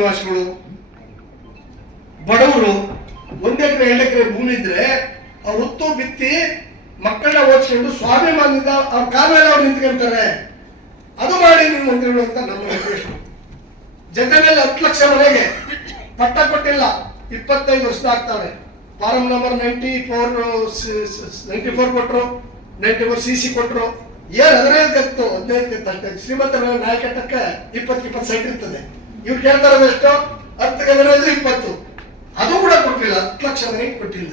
ನಿವಾಸಿಗಳು ಬಡವರು, ಒಂದ್ ಎಕರೆ, ಎರಡು ಎಕರೆ ಭೂಮಿ ಇದ್ರೆ ಅವ್ರ ಹೊತ್ತು ಬಿತ್ತಿ ಮಕ್ಕಳನ್ನ ಓದಿಸ್ಕೊಂಡು ಸ್ವಾಭಿಮಾನದಿಂದ ಅವ್ರ ಕಾಲ ಅವ್ರು ನಿಂತ್ಕೊಂತಾರೆ. ಅದು ಮಾಡಿ ನೀವು ಮಂತ್ರಿಗಳು ಅಂತ ನಮ್ಮ ರಿಕ್ವೆಸ್ಟ್ ಹತ್ತು ಲಕ್ಷ ಮನೆಗೆ ಪಟ್ಟ ಕೊಟ್ಟಿಲ್ಲ. ಇಪ್ಪತ್ತೈದು ವರ್ಷ ಆಗ್ತಾರೆ. Form number ninety four ninety four ಕೊಟ್ಟರು ನೈಂಟಿ ಫೋರ್ ಸಿ ಸಿ ಕೊಟ್ಟರು ಏನ್ ಹದಿನೈದು ಗತ್ತು ಹದಿನೈದು ಗತ್ತು ಅಷ್ಟೇ. ಶ್ರೀಮಂತ ನಾಯಕಟ್ಟಕ್ಕೆ ಇಪ್ಪತ್ತು ಇಪ್ಪತ್ತು ಸೈಟ್ ಇರ್ತದೆ. ಇವ್ರು ಕೇಳ್ತಾರ ಎಷ್ಟು? ಹತ್ತು ಹದಿನೈದು ಇಪ್ಪತ್ತು. ಅದು ಕೂಡ ಕೊಟ್ಟಿಲ್ಲ. ಹತ್ತು ಲಕ್ಷ ಮನೆಗೆ ಕೊಟ್ಟಿಲ್ಲ.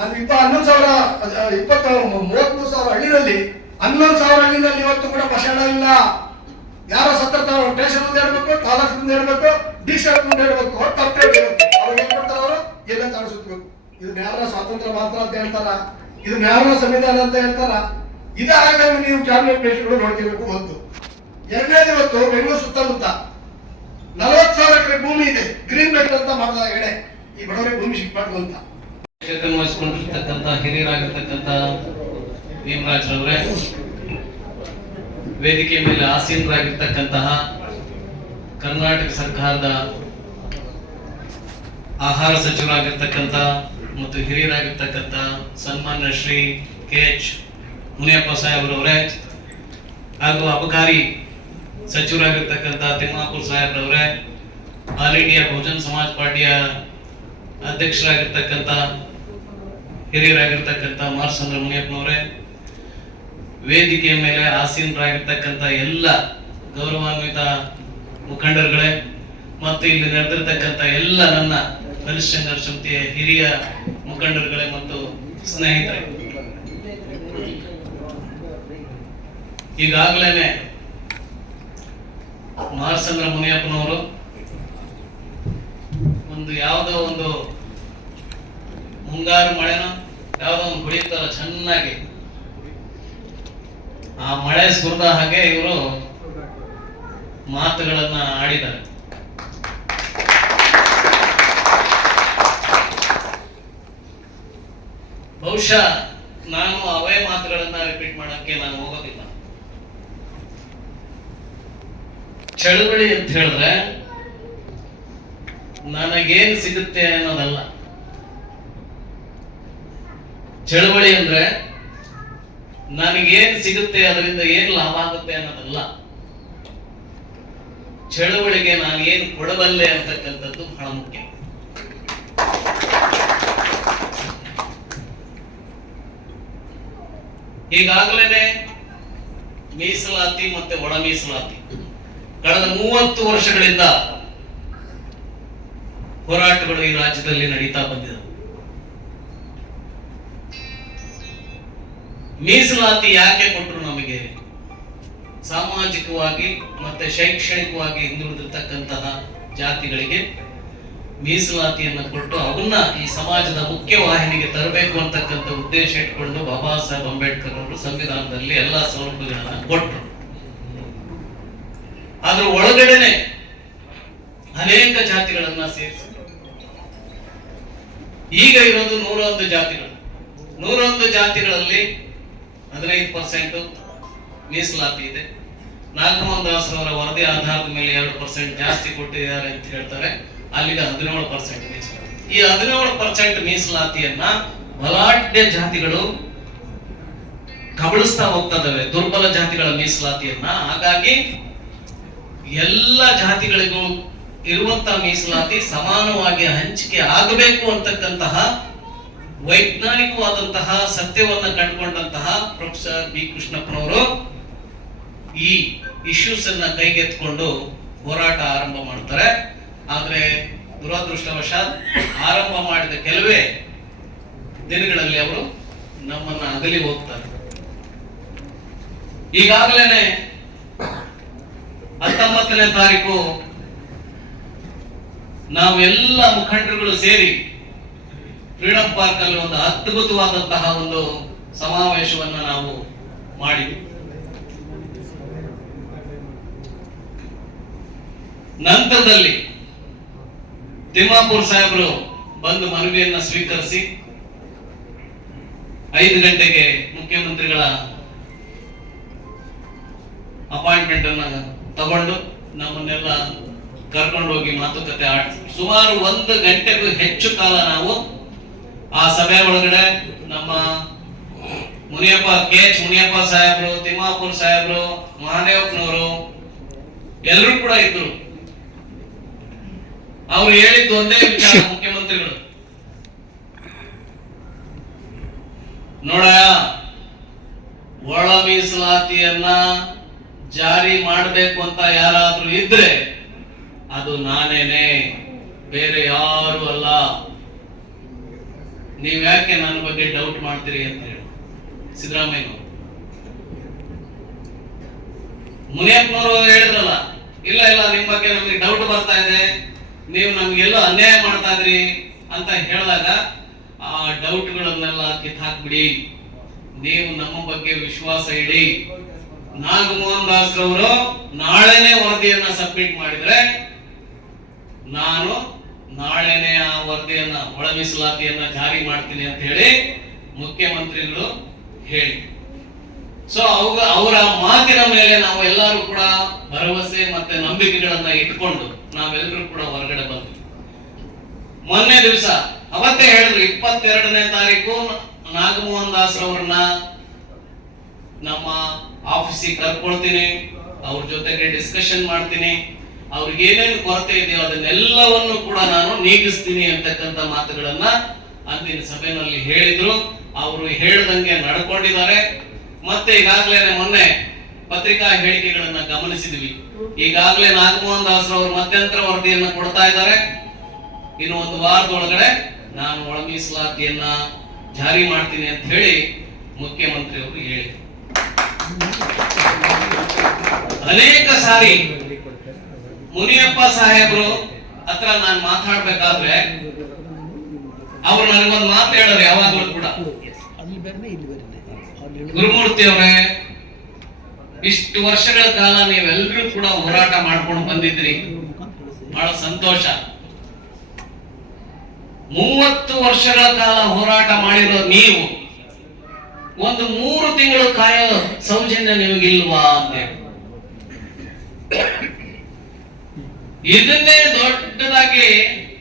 ಅದು ಇಪ್ಪ ಹನ್ನೊಂದು ಸಾವಿರ ಇಪ್ಪತ್ತ ಮೂವತ್ಮೂರು ಸಾವಿರ ಹಳ್ಳಿನಲ್ಲಿ, ಹನ್ನೊಂದು ಸಾವಿರ ಹಳ್ಳಿನಲ್ಲಿ ಇವತ್ತು ಕೂಡ ಬಸಣ ಇಲ್ಲ. ಯಾರೋ ಸತ್ರ ತಾವು ಟೇಷನ್ ಮುಂದೆ ಹೇಳ್ಬೇಕು ತಾಲೂಕ್ ಮುಂದೆ ಹೇಳ್ಬೇಕು ಡಿ ಶರ್ಟ್ ಮುಂದೆ ಹೇಳ್ಬೇಕು ಹೊತ್ತು ಹತ್ತು ಹೇಳ್ಬೇಕು ಅವ್ರು ಏನ್ ಕೊಡ್ತಾರ ಅವರು? ಎಲ್ಲ ಕಾಣಿಸುತ್ತಬೇಕು ಇದನ್ನ ಯಾರ ಸ್ವಾತಂತ್ರ್ಯ ಮಾತ್ರ ಅಂತ ಹೇಳ್ತಾರ? ಇದನ್ನ ಯಾರ ಸಂವಿಧಾನ ಅಂತ ಹೇಳ್ತಾರ? ಇದಾಗ ನೀವು ಕ್ಯಾಬಿನೆಟ್ ಮಿನಿಸ್ಟರ್ಗಳು ನೋಡ್ಕೋಬೇಕು ಒಂದು ಎರಡನೇದು ಇವತ್ತು ಬೆಂಗಳೂರು ಸುತ್ತಮುತ್ತ. ನಲವತ್ತು ಸಾವಿರ ಎಕರೆ ಭೂಮಿ ಇದೆ. ಗ್ರೀನ್ ಬೆಲ್ಟ್ ಅಂತ ಮಾಡಿದಾಗ ಎಡೆ. ಈ ಬಡವರಿಗೆ ಭೂಮಿ ಸಿಗ್ಬಾರ್ದು ಅಂತ. ವಹಿಸಿಕೊಂಡಿರ್ತಕ್ಕಂಥ ಹಿರಿಯರಾಗಿರ್ತಕ್ಕಂಥ ಭೀಮರಾಜ್ ರವರೇ, ವೇದಿಕೆ ಮೇಲೆ ಆಸೀನರಾಗಿರ್ತಕ್ಕಂತಹ ಕರ್ನಾಟಕ ಸರ್ಕಾರದ ಆಹಾರ ಸಚಿವರಾಗಿರ್ತಕ್ಕಂಥ ಮತ್ತು ಹಿರಿಯರಾಗಿರ್ತಕ್ಕಂಥ ಸನ್ಮಾನ್ಯ ಶ್ರೀ ಕೆ ಎಚ್ ಮುನಿಯಪ್ಪ ಸಾಹೇಬ್ರವರೇ ಹಾಗೂ ಅಬಕಾರಿ ಸಚಿವರಾಗಿರ್ತಕ್ಕಂಥ ತಿಮ್ಮಾಪುರ್ ಸಾಹೇಬ್ರವರೇ, ಆಲ್ ಇಂಡಿಯಾ ಬಹುಜನ್ ಸಮಾಜ್ ಪಾರ್ಟಿಯ ಅಧ್ಯಕ್ಷರಾಗಿರ್ತಕ್ಕಂಥ, ಹಿರಿಯರಾಗಿರ್ತಕ್ಕಂಥ ಮಾರ್ಸಂದ್ರ ಮುನಿಯಪ್ಪನವರೇ, ವೇದಿಕೆಯ ಮೇಲೆ ಆಸೀನರಾಗಿರ್ತಕ್ಕಂಥ ಎಲ್ಲ ಗೌರವಾನ್ವಿತ ಮುಖಂಡರುಗಳೇ, ಮತ್ತು ಇಲ್ಲಿ ನಡೆದಿರ್ತಕ್ಕಂಥ ಎಲ್ಲ ನನ್ನ ಹರಿಶ್ಚಂದ್ರ ಸಮಿತಿಯ ಹಿರಿಯ ಮುಖಂಡರುಗಳೇ ಮತ್ತು ಸ್ನೇಹಿತರೇ. ಈಗಾಗಲೇ ಮಾರ್ಸಂದ್ರ ಮುನಿಯಪ್ಪನವರು ಒಂದು ಯಾವುದೋ ಒಂದು ಮುಂಗಾರು ಮಳೆನ ಯಾವುದೋ ಒಂದು ಹೊಡಿತಾರ ಚೆನ್ನಾಗಿ ಆ ಮಳೆ ಸುರಿದ ಹಾಗೆ ಇವರು ಮಾತುಗಳನ್ನ ಆಡಿದ್ದಾರೆ. ಬಹುಶಃ ನಾನು ಅವೇ ಮಾತುಗಳನ್ನ ರಿಪೀಟ್ ಮಾಡೋಕೆ ನಾನು ಹೋಗೋದಿಲ್ಲ. ಚಳುವಳಿ ಅಂತ ಹೇಳಿದ್ರೆ ನನಗೇನ್ ಸಿಗುತ್ತೆ ಅನ್ನೋದಲ್ಲ. ಚಳುವಳಿ ಅಂದ್ರೆ ನನಗೇನ್ ಸಿಗುತ್ತೆ, ಅದರಿಂದ ಏನ್ ಲಾಭ ಆಗುತ್ತೆ ಅನ್ನೋದಲ್ಲ. ಚಳುವಳಿಗೆ ನಾನು ಏನ್ ಕೊಡಬಲ್ಲೆ ಅಂತಕ್ಕಂಥದ್ದು ಬಹಳ ಮುಖ್ಯ. ಈಗಾಗಲೇ ಮೀಸಲಾತಿ ಮತ್ತೆ ಒಳ ಮೀಸಲಾತಿ ಕಳೆದ ಮೂವತ್ತು ವರ್ಷಗಳಿಂದ ಹೋರಾಟಗಳು ಈ ರಾಜ್ಯದಲ್ಲಿ ನಡೀತಾ ಬಂದಿದೆ. ಮೀಸಲಾತಿ ಯಾಕೆ ಕೊಟ್ಟರು ನಮಗೆ? ಸಾಮಾಜಿಕವಾಗಿ ಮತ್ತೆ ಶೈಕ್ಷಣಿಕವಾಗಿ ಹಿಂದುಳಿದಿರ್ತಕ್ಕಂತಹ ಜಾತಿಗಳಿಗೆ ಮೀಸಲಾತಿಯನ್ನು ಕೊಟ್ಟು ಅವನ್ನ ಈ ಸಮಾಜದ ಮುಖ್ಯ ವಾಹಿನಿಗೆ ತರಬೇಕು ಅಂತಕ್ಕಂಥ ಉದ್ದೇಶ ಇಟ್ಕೊಂಡು ಬಾಬಾ ಸಾಹೇಬ್ ಅಂಬೇಡ್ಕರ್ ಅವರು ಸಂವಿಧಾನದಲ್ಲಿ ಎಲ್ಲಾ ಸೌಲಭ್ಯಗಳನ್ನ ಕೊಟ್ಟರು ಅದ್ರ ಒಳಗಡೆನೆ ಅನೇಕ ಜಾತಿಗಳನ್ನ ಸೇರಿಸಿದ್ರು. ಈಗ ಇರೋದು ನೂರೊಂದು ಜಾತಿಗಳು. ನೂರೊಂದು ಜಾತಿಗಳಲ್ಲಿ ಹದಿನೈದು ಪರ್ಸೆಂಟ್ ಮೀಸಲಾತಿ ಇದೆ. ನಾಗಮೋಹನ್ ದಾಸರವರ ವರದಿ ಆಧಾರದ ಮೇಲೆ ಎರಡು ಪರ್ಸೆಂಟ್ ಜಾಸ್ತಿ ಕೊಟ್ಟಿದ್ದಾರೆ ಅಂತ ಹೇಳ್ತಾರೆ. ಅಲ್ಲಿಗೆ ಹದಿನೇಳು ಪರ್ಸೆಂಟ್ ಮೀಸಲಾತಿ. ಈ ಹದಿನೇಳು ಪರ್ಸೆಂಟ್ ಮೀಸಲಾತಿಯನ್ನ ಬಲಾಢ್ಯ ಜಾತಿಗಳು ಕಬಳಿಸ್ತಾ ಹೋಗ್ತಾ ಇದಾವೆ. ದುರ್ಬಲ ಜಾತಿಗಳ ಮೀಸಲಾತಿಯನ್ನ. ಹಾಗಾಗಿ ಎಲ್ಲ ಜಾತಿಗಳಿಗೂ ಇರುವಂತಹ ಮೀಸಲಾತಿ ಸಮಾನವಾಗಿ ಹಂಚಿಕೆ ಆಗಬೇಕು ಅಂತಕ್ಕಂತಹ ವೈಜ್ಞಾನಿಕವಾದಂತಹ ಸತ್ಯವನ್ನ ಕಂಡುಕೊಂಡಂತಹ ಪ್ರೊಫೆಸರ್ ಬಿ ಕೃಷ್ಣಪ್ಪನವರು ಈ ಇಶ್ಯೂಸ್ ಅನ್ನ ಕೈಗೆತ್ಕೊಂಡು ಹೋರಾಟ ಆರಂಭ ಮಾಡ್ತಾರೆ. ಆದ್ರೆ ದುರದೃಷ್ಟವಶಾತ್ ಆರಂಭ ಮಾಡಿದ ಕೆಲವೇ ದಿನಗಳಲ್ಲಿ ಅವರು ನಮ್ಮನ್ನ ಅಗಲಿ ಹೋಗ್ತಾರೆ. ಈಗಾಗಲೇ ಹತ್ತೊಂಬತ್ತನೇ ತಾರೀಕು ನಾವೆಲ್ಲ ಮುಖಂಡರುಗಳು ಸೇರಿ ಫ್ರೀಡಂ ಪಾರ್ಕ್ ಅಲ್ಲಿ ಒಂದು ಅದ್ಭುತವಾದಂತಹ ಒಂದು ಸಮಾವೇಶವನ್ನು ನಾವು ಮಾಡಿದ್ವಿ. ನಂತರದಲ್ಲಿ ತಿಮ್ಮಾಪುರ್ ಸಾಹೇಬರು ಬಂದು ಮನವಿಯನ್ನ ಸ್ವೀಕರಿಸಿ ಐದು ಗಂಟೆಗೆ ಮುಖ್ಯಮಂತ್ರಿಗಳ ಅಪಾಯಿಂಟ್ಮೆಂಟ್ ಅನ್ನ ತಗೊಂಡು ನಮ್ಮನ್ನೆಲ್ಲ ಕರ್ಕೊಂಡೋಗಿ ಮಾತುಕತೆ ಆಡ್ ಸುಮಾರು ಒಂದು ಗಂಟೆಗೂ ಹೆಚ್ಚು ಕಾಲ ನಾವು ಆ ಸಭೆ ಒಳಗಡೆ ನಮ್ಮ ಮುನಿಯಪ್ಪ ಕೆ ಎಚ್ ಮುನಿಯಪ್ಪ ಸಾಹೇಬ್ರು ತಿಮ್ಮಾಪುರ್ ಸಾಹೇಬ್ರು ಮಹಾದೇವಪ್ಪನವರು ಎಲ್ಲರೂ ಕೂಡ ಇದ್ರು. ಅವ್ರು ಹೇಳಿದ್ದು ಒಂದೇ ವಿಚಾರ ಮುಖ್ಯಮಂತ್ರಿಗಳು. ನೋಡ ಒಳ ಮೀಸಲಾತಿಯನ್ನ ಜಾರಿ ಮಾಡಬೇಕು ಅಂತ ಯಾರಾದ್ರೂ ಇದ್ರೆ ಅದು ನಾನೇನೆ, ಬೇರೆ ಯಾರು ಅಲ್ಲ. ನೀವ್ ಯಾಕೆ ನನ್ನ ಬಗ್ಗೆ ಡೌಟ್ ಮಾಡ್ತೀರಿ ಅಂತ ಹೇಳಿ. ಸಿದ್ದರಾಮಯ್ಯ ಮುನಿಯಪ್ಪನವರು ಹೇಳಿದ್ರಲ್ಲ, ಇಲ್ಲ ಇಲ್ಲ ನಿಮ್ಮ ಬಗ್ಗೆ ನಮಗೆ ಡೌಟ್ ಬರ್ತಾ ಇದೆ, ನೀವು ನಮ್ಗೆಲ್ಲ ಅನ್ಯಾಯ ಮಾಡ್ತಾ ಇದ್ರಿ ಅಂತ ಹೇಳಿದಾಗ, ಆ ಡೌಟ್ಗಳನ್ನೆಲ್ಲ ಕಿತ್ತಾಕ್ಬಿಡಿ. ನೀವು ನಮ್ಮ ಬಗ್ಗೆ ವಿಶ್ವಾಸ ಇಡಿ. ನಾಗಮೋಹನ್ ದಾಸ್ ಅವರು ನಾಳೆನೆ ವರದಿಯನ್ನ ಸಬ್ಮಿಟ್ ಮಾಡಿದ್ರೆ, ನಾನು ನಾಳೆನೆ ಆ ವರದಿಯನ್ನ, ಒಳ ಮೀಸಲಾತಿಯನ್ನ ಜಾರಿ ಮಾಡ್ತೀನಿ ಅಂತ ಹೇಳಿ ಮುಖ್ಯಮಂತ್ರಿಗಳು ಹೇಳಿ ಸೊ ಅವಾಗ, ಅವರ ಮಾತಿನ ಮೇಲೆ ನಾವು ಎಲ್ಲರೂ ಕೂಡ ಭರವಸೆ ಮತ್ತೆ ನಂಬಿಕೆಗಳನ್ನ ಇಟ್ಕೊಂಡು ನಾವೆಲ್ಲರೂ ಕೂಡ ಹೊರಗಡೆ ಬಂದ್ವಿ. ಮೊನ್ನೆ ದಿವಸ, ಅವತ್ತೇ ಹೇಳಿದ್ರು, ಇಪ್ಪತ್ತೆರಡನೇ ತಾರೀಕು ನಾಗಮೋಹನ್ ದಾಸ್ ರವ್ರನ್ನ ನಮ್ಮ ಆಫೀಸಿಗೆ ಕರ್ಕೊಳ್ತೀನಿ, ಅವ್ರ ಜೊತೆಗೆ ಡಿಸ್ಕಷನ್ ಮಾಡ್ತೀನಿ, ಅವ್ರಿಗೆ ಏನೇನು ಕೊರತೆ ಇದೆಯೋ ಅದನ್ನೆಲ್ಲವನ್ನು ಕೂಡ ನಾನು ನೀಗಿಸ್ತೀನಿ ಅಂತಕ್ಕಂಥ ಮಾತುಗಳನ್ನ ಅಂದಿನ ಸಭೆಯಲ್ಲಿ ಹೇಳಿದ್ರು. ಅವರು ಹೇಳ್ದಂಗೆ ನಡ್ಕೊಂಡಿದ್ದಾರೆ. ಮತ್ತೆ ಈಗಾಗಲೇ ಮೊನ್ನೆ ಪತ್ರಿಕಾ ಹೇಳಿಕೆಗಳನ್ನ ಗಮನಿಸಿದ್ವಿ. ಈಗಾಗಲೇ ನಾಗಮೋಹನ್ ದಾಸ್ ಅವರು ಮಧ್ಯಂತರ ವರದಿಯನ್ನು ಕೊಡ್ತಾ ಇದ್ದಾರೆ. ಇನ್ನು ಒಂದು ವಾರದೊಳಗಡೆ ನಾನು ಒಳ ಮೀಸಲಾತಿಯನ್ನ ಜಾರಿ ಮಾಡ್ತೀನಿ ಅಂತ ಹೇಳಿ ಮುಖ್ಯಮಂತ್ರಿ ಅವರು ಹೇಳಿ ಅನೇಕ ಸಾರಿ ಮುನಿಯಪ್ಪ ಸಾಹೇಬರು ಹತ್ರ ನಾನು ಮಾತಾಡ್ಬೇಕಾದ್ರೆ ಅವ್ರು ನನಗೊಂದು ಮಾತು ಹೇಳೋರು ಯಾವಾಗಲೂ ಕೂಡ. ಗುರುಮೂರ್ತಿ ಅವರೇ ಇಷ್ಟು ವರ್ಷಗಳ ಕಾಲ ನೀವೆಲ್ಲರೂ ಕೂಡ ಹೋರಾಟ ಮಾಡ್ಕೊಂಡು ಬಂದಿದ್ರಿ ಬಹಳ ಸಂತೋಷ. ಮೂವತ್ತು ವರ್ಷಗಳ ಕಾಲ ಹೋರಾಟ ಮಾಡಿರೋ ನೀವು ಒಂದು ಮೂರು ತಿಂಗಳು ಕಾಯೋ ಸೌಜನ್ಯ ನಿಮಗಿಲ್ವಾ ಅಂತ ಹೇಳಿ. ಇದನ್ನೇ ದೊಡ್ಡದಾಗಿ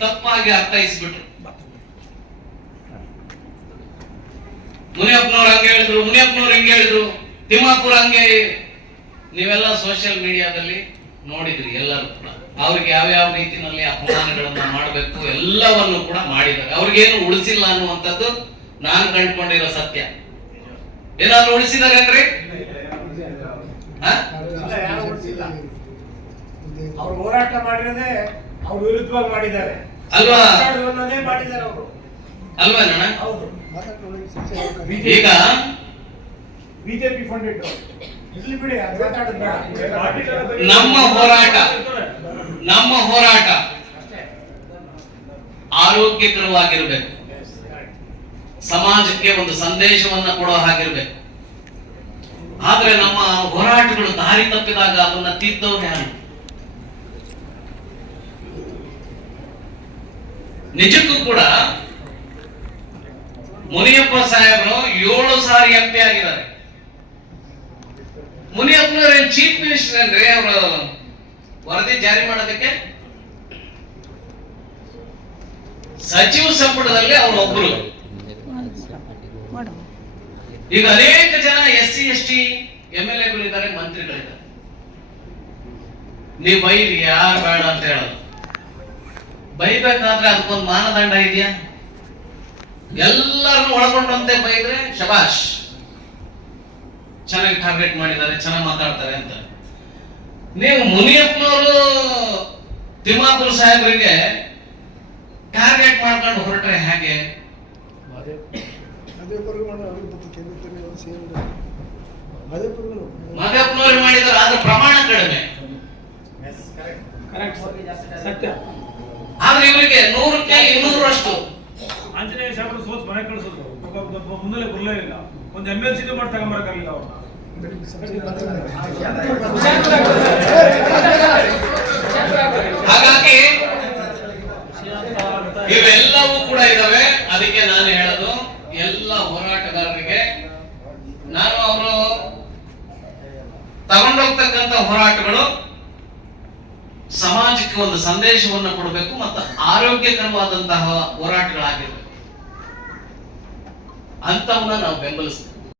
ತಪ್ಪಾಗಿ ಅರ್ಥೈಸ್ಬಿಟ್ರು. ಮುನಿಯಪ್ಪನವ್ರು ಹಂಗೆ ಹೇಳಿದ್ರು ಮುನಿಯಪ್ಪನವ್ರು ಹಿಂಗೆ ಹೇಳಿದ್ರು ತಿಮ್ಮಾಪುರ ಹಂಗೆ ನೀವೆಲ್ಲ ಸೋಷಿಯಲ್ ಮೀಡಿಯಾದಲ್ಲಿ ನೋಡಿದ್ರಿ ಎಲ್ಲರೂ ಕೂಡ. ಅವ್ರಿಗೆ ಯಾವ್ಯಾವ ರೀತಿನಲ್ಲಿ ಅಪಮಾನಗಳನ್ನ ಮಾಡಬೇಕು ಎಲ್ಲವನ್ನು ಕೂಡ ಮಾಡಿದ್ದಾರೆ. ಅವ್ರಿಗೇನು ಉಳಿಸಿಲ್ಲ ಅನ್ನುವಂಥದ್ದು ನಾನು ಕಂಡುಕೊಂಡಿರೋ ಸತ್ಯ. ಏನಾದ್ರು ಉಳಿಸಿದಾರೇನ್ರಿ? ಅವ್ರು ಹೋರಾಟ ಮಾಡಿರೋದೇ ಅವ್ರ ವಿರುದ್ಧವಾಗಿ ಮಾಡಿದ್ದಾರೆ. ಅಲ್ವಾ? ಹೋರಾಟವನ್ನೇ ಮಾಡಿದ್ದಾರೆ ಅವರು. ಅಲ್ವಾ ನಣ್ಣ ಹೌದು. ಈಗ? ಬಿಜೆಪಿ ಫಂಡೆಡ್ ಬಿಡಿ ಅದು ಮಾತಾಡೋದು ಬೇಡ. ನಮ್ಮ ಹೋರಾಟ. ನಮ್ಮ ಹೋರಾಟ. ಆರೋಗ್ಯಕರವಾಗಿರ್ಬೇಕು. ಸಮಾಜಕ್ಕೆ ಒಂದು ಸಂದೇಶವನ್ನ ಕೊಡೋ ಹಾಗಿರ್ಬೇಕು. ಆದ್ರೆ ನಮ್ಮ ಹೋರಾಟಗಳು ದಾರಿ ತಪ್ಪಿದಾಗ ಅದನ್ನ ತಿದ್ದವ್ರು ಯಾರು? ನಿಜಕ್ಕೂ ಕೂಡ ಮುನಿಯಪ್ಪ ಸಾಹೇಬರು ಏಳು ಸಾರಿ ಎಂ ಪಿ ಆಗಿದ್ದಾರೆ. ಮುನಿಯಪ್ಪನವ್ರ ಚೀಫ್ ಮಿನಿಸ್ಟರ್ ಅಂದ್ರೆ ಅವರು ವರದಿ ಜಾರಿ ಮಾಡೋದಕ್ಕೆ? ಸಚಿವ ಸಂಪುಟದಲ್ಲಿ ಅವರು ಒಬ್ರು. ಈಗ ಅನೇಕ ಜನ S C, S T, M L ಎಗಳಿದ್ದಾರೆ ಮಂತ್ರಿಗಳಿದ್ದಾರೆ. ನೀವು ಬೈರಿ, ಯಾರು ಬೇಡ ಅಂತ ಹೇಳೋದು. ಬೈಬೇಕಾದ್ರೆ ಅದಕ್ಕೊಂದು ಮಾನದಂಡ ಇದೆಯಾ? ಎಲ್ಲರನ್ನು ಒಳಗೊಂಡಂತೆ ಬೈದ್ರೆ ಶಬಾಷ್. ಚೆನ್ನಾಗಿ ಟಾರ್ಗೆಟ್ ಮಾಡಿದ್ದಾರೆ ಚೆನ್ನಾಗಿ ಮಾತಾಡ್ತಾರೆ ಅಂತ. ನೀವು ಮುನಿಯಪ್ಪನವರು ತಿಮ್ಮಾಪುರ ಸಾಹೇಬರಿಗೆ ಟಾರ್ಗೆಟ್ ಮಾಡ್ಕೊಂಡು ಹೊರಟ್ರೆ ಹೇಗೆ? ಮಗಪ್ಪನವ್ರು ಮಾಡಿದ್ದಾರೆ ಆದ್ರೆ ಪ್ರಮಾಣ ಕಡಿಮೆ. ಕರೆಕ್ಟ್ ಸತ್ಯ. ಇವರಿಗೆ ನೂರಕ್ಕೆ ಇನ್ನೂರಷ್ಟು ಆಂಜನೇಯ ಶಾಸ್ತ್ರ ಸೋತ್ ಮನೆ ಕಳಿಸಿದ್ರು. ಮುಂದೆ ಬರಲೇ ಇಲ್ಲ. ಒಂದು ಎಂ ಎಲ್ ಸಿ ಮಾಡಿ ತಗೊಂಬರಕ್ಕಾಗಿಲ್ಲ ಅವ್ರು. ಹಾಗಾಗಿ ಇವೆಲ್ಲವೂ ಕೂಡ ಇದಾವೆ. ಅದಕ್ಕೆ ನಾನು ಹೇಳೋದು ಎಲ್ಲ ಹೋರಾಟಗಾರರಿಗೆ ನಾನು ಅವರು ತಗೊಂಡೋಗ್ತಕ್ಕಂಥ ಹೋರಾಟಗಳು ಸಮಾಜಕ್ಕೆ ಒಂದು ಸಂದೇಶವನ್ನು ಕೊಡಬೇಕು ಮತ್ತು ಆರೋಗ್ಯಕರವಾದಂತಹ ಹೋರಾಟಗಳಾಗಿರ್ಬೇಕು. ಅಂತವನ್ನ ನಾವು ಬೆಂಬಲಿಸ್ತೀವಿ